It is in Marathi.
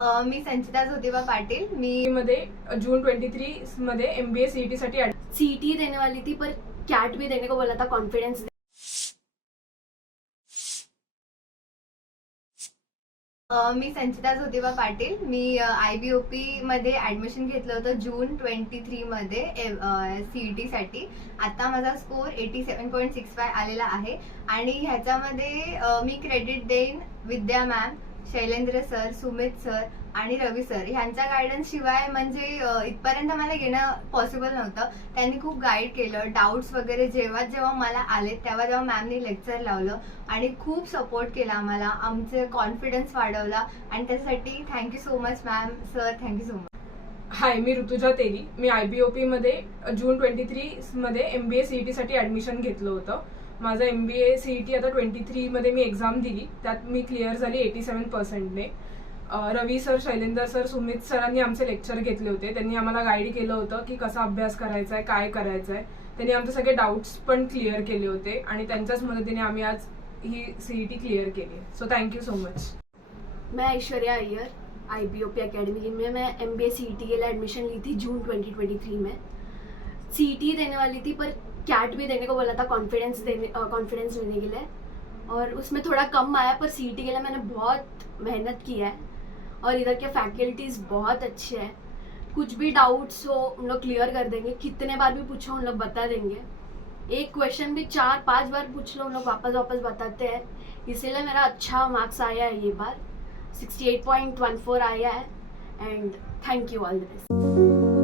मी संचिता ज्योतिबा पाटिल। मी मध्ये जून 23 मध्ये MBA CET साठी सीईटी देने वाली थी पर कैट भी देने को बोला था कॉन्फिडेंस। मी संचिता ज्योतिबा पाटिल। मी IBOP मध्ये ॲडमिशन घेतलं होतं जून 23 मध्ये CET साठी। आता माझा स्कोर 87.65 आलेला आहे आणि ह्याच्यामध्ये मी क्रेडिट देईन Vidya ma'am, Shailendra sir, Sumit sir आणि रवी सर ह्यांच्या गायडन्स शिवाय म्हणजे इथपर्यंत मला येणं पॉसिबल नव्हतं। त्यांनी खूप गाईड केलं। डाऊट्स वगैरे जेव्हा मला आले तेव्हा मॅमनी लेक्चर लावलं आणि खूप सपोर्ट केला आम्हाला, आमचे कॉन्फिडन्स वाढवला आणि त्यासाठी thank you so much ma'am, sir, thank you so much. Hi, मी ऋतुजा तेली। मी IBOP मध्ये जून 23 मध्ये MBA CET साठी ॲडमिशन घेतलं होतं। माझं MBA CET आता 23 मध्ये मी एक्झाम दिली, त्यात मी क्लिअर झाली 87%ने। रवी सर, शैलेंद्र सर, सुमित सरांनी आमचे लेक्चर घेतले होते। त्यांनी आम्हाला गाईड केलं होतं की कसा अभ्यास करायचा आहे, काय करायचं आहे। त्यांनी आमचे सगळे डाऊट्स पण क्लिअर केले होते आणि त्यांच्याच मदतीने आम्ही आज ही CET क्लिअर केली। So thank you so much. मैं ऐश्वर्या अय्यर, IBOP अकेडमी में मैं MBA CET के लिए एडमिशन ली थी जून 2023 में। CET देने वाली थी पर कैट भी देने को बोला था कॉन्फिडेंस लेने के लिए, और उसमें थोड़ा कम आया, पर CET के लिए मैंने बहुत मेहनत की है और इधर के फैकल्टीज़ बहुत अच्छे हैं। कुछ भी डाउट्स हो उन लोग क्लियर कर देंगे, कितने बार भी पूछो उन लोग बता देंगे। एक क्वेश्चन भी 4-5 बार पूछ लो उन लोग वापस बताते हैं। इसीलिए मेरा अच्छा मार्क्स आया है ये बार, 68.14 आया है। End thank you all the best.